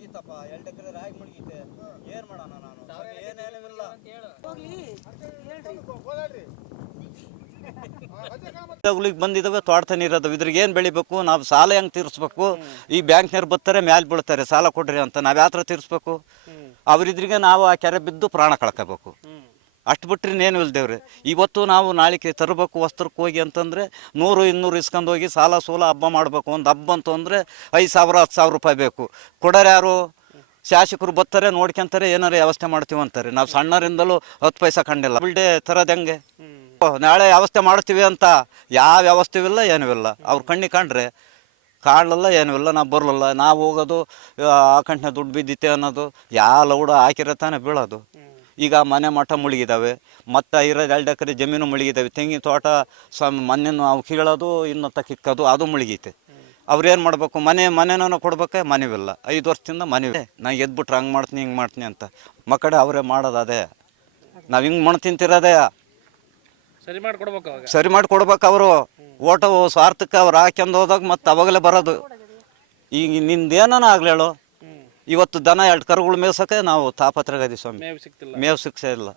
ಮುಳುಗಿತ್ತಪ್ಪ. ಎರಡು ಎಕರೆ ರಾಗಿ ಮುಳುಗಿತೆ ಏನ್ ಮಾಡೋಣ ನಾನು? ಬಂದಿದ್ದಾವೆ ಇದ್ರಿಗೆ ಏನು ಬೆಳಿಬೇಕು? ನಾವು ಸಾಲ ಹೆಂಗ್ ತೀರಿಸ್ಬೇಕು? ಈ ಬ್ಯಾಂಕ್ನವ್ರು ಬರ್ತಾರೆ ಮ್ಯಾಲೆ ಬೀಳ್ತಾರೆ. ಸಾಲ ಕೊಡ್ರಿ ಅಂತ ನಾವು ಯಾವ ಥರ ತೀರಿಸ್ಬೇಕು? ಅವ್ರಿದ್ರಿಗೆ ನಾವು ಆ ಕೆರೆ ಬಿದ್ದು ಪ್ರಾಣ ಕಳ್ಕೋಬೇಕು. ಅಷ್ಟು ಬಿಟ್ಟರೆ ಇನ್ನೇನು ಇಲ್ದೇವ್ರಿ ಇವತ್ತು ನಾವು ನಾಳೆಗೆ ತರಬೇಕು ವಸ್ತ್ರಕ್ಕೆ ಹೋಗಿ ಅಂತಂದರೆ ನೂರು ಇನ್ನೂರು ಇಸ್ಕೊಂಡು ಹೋಗಿ ಸಾಲ ಸೂಲ ಹಬ್ಬ ಮಾಡಬೇಕು ಒಂದು ಹಬ್ಬ ಅಂತಂದರೆ ಐದು ಸಾವಿರ ಹತ್ತು ಸಾವಿರ ರೂಪಾಯಿ ಬೇಕು ಕೊಡೋರು ಯಾರು ಶಾಸಕರು ಬರ್ತಾರೆ ನೋಡ್ಕೊಂತಾರೆ ಏನಾರು ವ್ಯವಸ್ಥೆ ಮಾಡ್ತೀವಿ ಅಂತಾರೆ ನಾವು ಸಣ್ಣರಿಂದಲೂ ಹತ್ತು ಪೈಸಾ ಕಂಡಿಲ್ಲ ಬಿಲ್ಡೆ ತರೋದು ಹೆಂಗೆ ನಾಳೆ ವ್ಯವಸ್ಥೆ ಮಾಡ್ತೀವಿ ಅಂತ ಯಾವ ವ್ಯವಸ್ಥೆವಿಲ್ಲ ಏನೂ ಇಲ್ಲ ಅವ್ರು ಕಣ್ಣಿ ಕಂಡ್ರೆ ಕಾಣಲ್ಲ ಏನೂ ಇಲ್ಲ ನಾವು ಬರಲಿಲ್ಲ ನಾವು ಹೋಗೋದು ಆ ಕಂಟಿನ ದುಡ್ಡು ಬಿದ್ದಿತ್ತೆ ಅನ್ನೋದು ಯಾವ ಲೌಡ ಹಾಕಿರೋ ತಾನೇ ಬೀಳೋದು ಈಗ ಮನೆ ಮಠ ಮುಳುಗಿದಾವೆ ಮತ್ತು ಇರೋದು ಎರಡು ಎಕರೆ ಜಮೀನು ಮುಳುಗಿದ್ದಾವೆ ತೆಂಗಿನ ತೋಟ ಸ್ವ ಮೊನ್ನೆ ನಾವು ಕೀಳೋದು ಇನ್ನೊತ್ತ ಕಿಕ್ಕೋದು ಅದು ಮುಳುಗೈತೆ. ಅವ್ರೇನು ಮಾಡಬೇಕು? ಮನೆ ಮನೆನೂ ಕೊಡ್ಬೇಕೆ? ಮನೆವಿಲ್ಲ. ಐದು ವರ್ಷದಿಂದ ಮನೆ ನಾ ಎದ್ಬಿಟ್ರೆ ಹಂಗೆ ಮಾಡ್ತೀನಿ ಹಿಂಗೆ ಮಾಡ್ತೀನಿ ಅಂತ. ಮಕ್ಕಡೆ ಅವರೇ ಮಾಡೋದು ಅದೇ ನಾವು ಹಿಂಗೆ ಮಣ್ಣು ತಿಂತಿರೋದೇ. ಸರಿ ಮಾಡಿ ಕೊಡ್ಬೇಕು ಅವಾಗ. ಸರಿ ಮಾಡಿ ಕೊಡ್ಬೇಕು ಅವರು. ಓಟವು ಸ್ವಾರ್ಥಕ್ಕೆ ಅವ್ರು ಹಾಕ್ಯಂದು ಹೋದಾಗ ಮತ್ತೆ ಅವಾಗಲೇ ಬರೋದು. ಈಗ ನಿಂದೇನೋ ಆಗ್ಲೇಳು ಇವತ್ತು ದನ ಎರಡು ಕರುಗಳು ಮೇಯ್ಸೋಕೆ ನಾವು ತಾಪತ್ರಗದಿ ಸ್ವಾಮಿ. ಮೇವು ಸಿಗ್ತಿಲ್ಲ. ಮೇವು ಇಲ್ಲ.